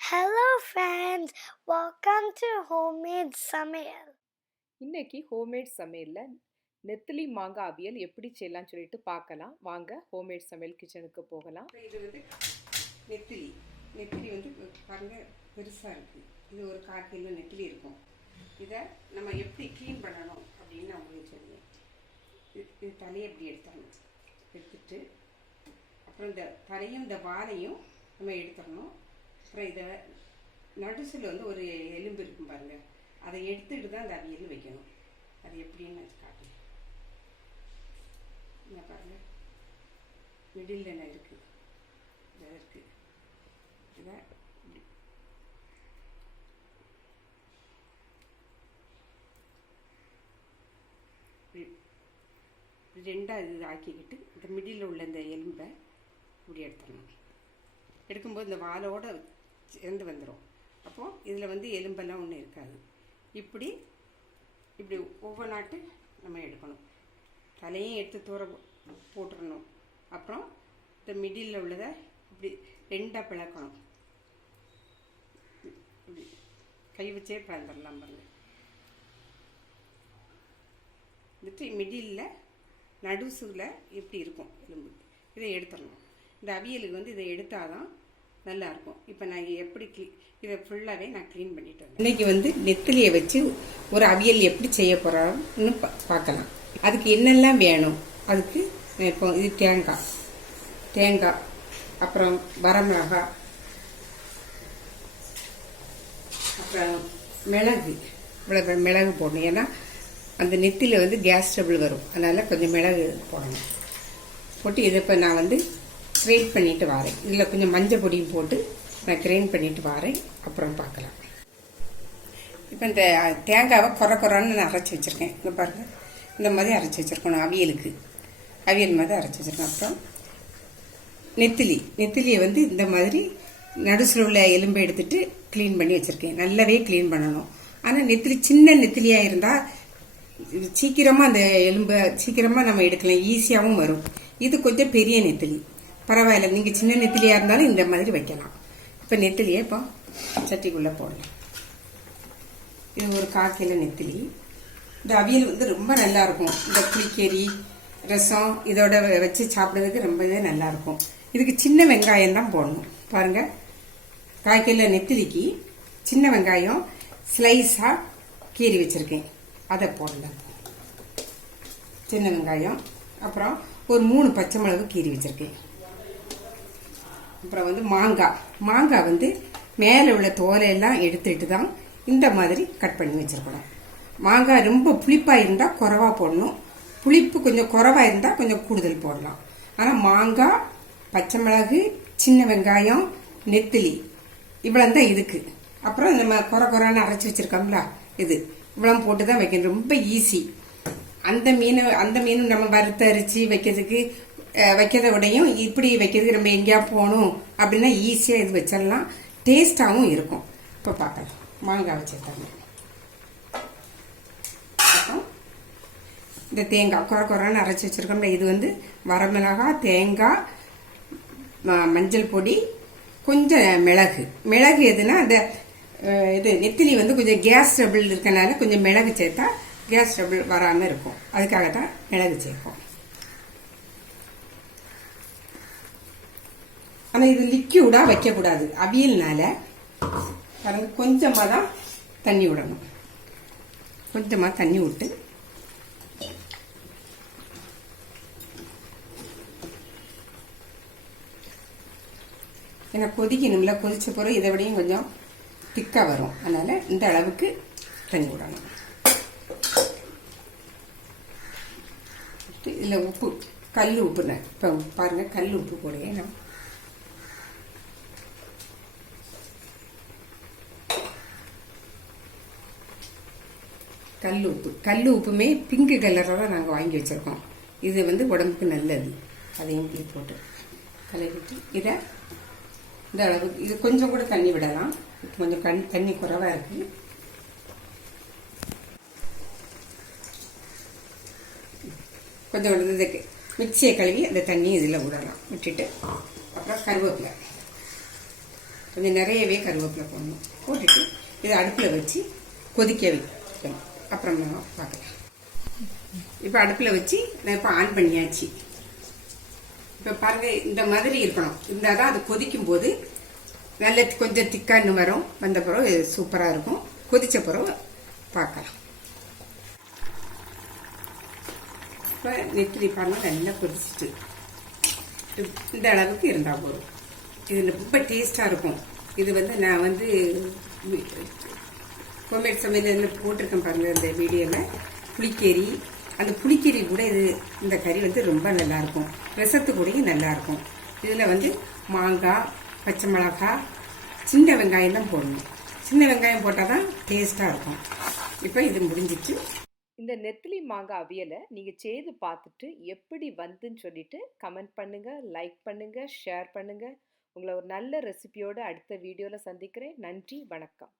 Hello friends, welcome to Homemade Samayal. இன்னைக்கு homemade சமையலில் நெத்திலி மாங்காய் அவியல் எப்படி செய்யலாம்னு சொல்லிட்டு பார்க்கலாம். வாங்க ஹோம்மேட் சமையல் கிச்சனுக்கு போகலாம். இது வந்து நெத்திலி நெத்திலி வந்து பாருங்க பெருசாக இருக்குது. இது ஒரு 1/4 கிலோ நெத்திலி இருக்கும். இதை நம்ம எப்படி க்ளீன் பண்ணணும் அப்படின்னு நான் உங்களுக்கு சொல்லுவேன். இது தலையை எப்படி எடுத்துட்டு அப்புறம் இந்த தலையும் இந்த வாலையும் நம்ம எடுத்துடணும். அப்புறம் இதை நடுசில் வந்து ஒரு எலும்பு இருக்கும் பாருங்கள், அதை எடுத்துட்டு தான் அந்த அவியல் வைக்கணும். அது எப்படின்னு காட்டுறேன். என்ன பாருங்கள், மிடில் என்ன இருக்குது, இதை இருக்குது. இதை ரெண்டாக இது ஆக்கிக்கிட்டு இந்த மிடில் உள்ள இந்த எலும்பை இப்படி எடுத்துடணும். எடுக்கும்போது இந்த வாலோடு சேர்ந்து வந்துடும். அப்போது இதில் வந்து எலும்பெல்லாம் ஒன்றும் இருக்காது. இப்படி ஒவ்வொன்றாட்டு நம்ம எடுக்கணும். தலையும் எடுத்து தூர போட்டுடணும். அப்புறம் இந்த மிடில் உள்ளதை இப்படி ரெண்டாக பிளக்கணும். இப்படி கை வச்சே பிளந்துடலாம் பாருங்க. வந்துட்டு மிடில் நடுசுல இப்படி இருக்கும் எலும்பு, இதை எடுத்துடணும். இந்த அவியலுக்கு வந்து இதை எடுத்தால் தான் நல்லாயிருக்கும். இப்போ நான் எப்படி இதை ஃபுல்லாகவே நான் க்ளீன் பண்ணிட்டு வந்தேன். இன்றைக்கி வந்து நெத்திலியை வச்சு ஒரு அவியல் எப்படி செய்ய போகிறோம்னு பார்க்கலாம். அதுக்கு என்னெல்லாம் வேணும், அதுக்கு இப்போ இது தேங்காய், அப்புறம் வரமிளகாய், அப்புறம் மிளகு போடணும். ஏன்னா அந்த நெத்தியில் வந்து கேஸ் ட்ரபிள் வரும், அதனால் கொஞ்சம் மிளகு போடணும். போட்டு இதை இப்போ நான் வந்து கிரைண்ட் பண்ணிட்டு வரேன். இதில் கொஞ்சம் மஞ்சள் பொடியும் போட்டு நான் கிரைண்ட் பண்ணிட்டு வரேன், அப்புறம் பார்க்கலாம். இப்போ இந்த தேங்காவை குறைன்னு நான் அரைச்சி வச்சுருக்கேன். இங்கே பாருங்கள், இந்த மாதிரி அரைச்சி வச்சுருக்கணும். அவியல் மாதிரி அரைச்சி வச்சுருக்கேன். அப்புறம் நெத்திலியை வந்து இந்த மாதிரி நடுசில் உள்ள எலும்பை எடுத்துட்டு க்ளீன் பண்ணி வச்சுருக்கேன். நல்லாவே க்ளீன் பண்ணணும். ஆனால் சின்ன நெத்திலியாக இருந்தால் சீக்கிரமாக அந்த எலும்பை சீக்கிரமாக நம்ம எடுக்கலாம், ஈஸியாகவும் வரும். இது கொஞ்சம் பெரிய நெத்திலி, பரவாயில்ல. நீங்கள் சின்ன நெத்திலியாக இருந்தாலும் இந்த மாதிரி வைக்கலாம். இப்போ நெத்திலியை இப்போ சட்டிக்குள்ளே போடலாம். இது ஒரு 1/4 கிலோ நெத்திலி. இந்த அவியல் வந்து ரொம்ப நல்லாயிருக்கும். இந்த புளிக்கறி ரசம் இதோட வச்சு சாப்பிட்றதுக்கு ரொம்பவே நல்லாயிருக்கும். இதுக்கு சின்ன வெங்காயம் தான் போடணும். பாருங்கள், 1/4 கிலோ நெத்திலிக்கு சின்ன வெங்காயம் ஸ்லைஸாக கீறி வச்சுருக்கேன், அதை போடலாம். சின்ன வெங்காயம், அப்புறம் ஒரு 3 பச்சை மிளகு கீறி வச்சுருக்கேன். அப்புறம் வந்து மாங்காய் வந்து மேலே உள்ள தோலையெல்லாம் எடுத்துட்டு தான் இந்த மாதிரி கட் பண்ணி வச்சுருக்கணும். மாங்காய் ரொம்ப புளிப்பாக இருந்தால் குறைவா போடணும், புளிப்பு கொஞ்சம் குறைவாக இருந்தால் கொஞ்சம் கூடுதல் போடலாம். ஆனால் மாங்காய், பச்சை மிளகு, சின்ன வெங்காயம், நெத்திலி இவ்வளோ தான் இதுக்கு. அப்புறம் நம்ம குறைன்னு அரைச்சி வச்சுருக்கோம்ல, இது இவ்வளோ போட்டு தான் வைக்கணும். ரொம்ப ஈஸி. அந்த மீன் நம்ம வறுத்தரிச்சு வைக்கிறத விடையும் இப்படி வைக்கிறதுக்கு நம்ம எங்கேயா போகணும் அப்படின்னா ஈஸியாக இது வச்சிடலாம், டேஸ்டாகவும் இருக்கும். இப்போ பார்க்கலாம். மாங்காய் வச்சுருக்காங்க. அப்புறம் இந்த தேங்காய் குறைன்னு அரைச்சி வச்சுருக்கோம்ல, இது வந்து வரமிளகாய், தேங்காய், மஞ்சள் பொடி, கொஞ்சம் மிளகு எதுனா அந்த இது நெத்திலி வந்து கொஞ்சம் கேஸ் ட்ரபிள் இருக்கனால கொஞ்சம் மிளகு சேர்த்தா கேஸ் ட்ரபிள் வராமல் இருக்கும். அதுக்காக தான் மிளகு சேர்ப்போம். ஆனால் இது லிக்யூடாக வைக்கக்கூடாது. அவியல்னால பாருங்க, கொஞ்சமாக தான் தண்ணி விடணும். கொஞ்சமாக தண்ணி விட்டு ஏன்னா கொதிக்கணும்ல, கொதிச்ச பிறகு இதை விடையும் கொஞ்சம் திக்காக வரும். அதனால் இந்த அளவுக்கு தண்ணி விடணும். இதில் உப்பு, கல் உப்புங்க. இப்போ பாருங்கள், கல் உப்பு போடுங்க. நான் கல் உப்புமே பிங்க் கலராக தான் நாங்கள் வாங்கி வச்சுருக்கோம். இது வந்து உடம்புக்கு நல்லது. அதையும் போட்டு கலக்கிட்டு இதை இந்த அளவுக்கு, இது கொஞ்சம் கூட தண்ணி விடலாம். கொஞ்சம் தண்ணி குறைவாக இருக்குது. கொஞ்சம் இதுக்கு மிக்சியை கழுவி அந்த தண்ணி இதில் விடலாம். விட்டுட்டு அப்புறம் கருவேப்பிலை கொஞ்சம் நிறையவே கருவேப்பிலை போடணும். போட்டுட்டு இதை அடுப்பில் வச்சு கொதிக்க வைக்கணும். அப்புறம் நம்ம பார்க்கலாம். இப்போ அடுப்பில் வச்சு நான் இப்போ ஆன் பண்ணியாச்சு. இப்போ பாருங்க, இந்த மாதிரி இருக்கணும். இருந்தால் தான் அது கொதிக்கும் போது நல்ல கொஞ்சம் திக்கான்னு வந்த பிறகு சூப்பராக இருக்கும். கொதிச்ச பிறகு பார்க்கலாம். இப்போ நெத்திலி பாருங்க நல்லா கொதிச்சுட்டு இந்த அளவுக்கு இருந்தால் போதும். இது ரொம்ப டேஸ்டாக இருக்கும். இது நான் ஹோம்மேட் சமையல் போட்டிருக்கேன் பாருங்க இந்த வீடியோவில். புளிக்கறி, அந்த புளிக்கறி கூட இந்த கறி ரொம்ப நல்லாயிருக்கும். ரசத்து கூடயும் நல்லாயிருக்கும். இதில் மாங்காய், பச்சை மிளகாய், சின்ன வெங்காயம் தான் போடணும். சின்ன வெங்காயம் போட்டால் தான் டேஸ்ட்டாக இருக்கும். இப்போ இது முடிஞ்சிச்சு. இந்த நெத்திலி மாங்காய் அவியலை நீங்கள் செய்து பார்த்துட்டு எப்படி வந்துன்னு சொல்லிட்டு கமெண்ட் பண்ணுங்கள், லைக் பண்ணுங்கள், ஷேர் பண்ணுங்கள். உங்களை ஒரு நல்ல ரெசிபியோடு அடுத்த வீடியோவில் சந்திக்கிறேன். நன்றி, வணக்கம்.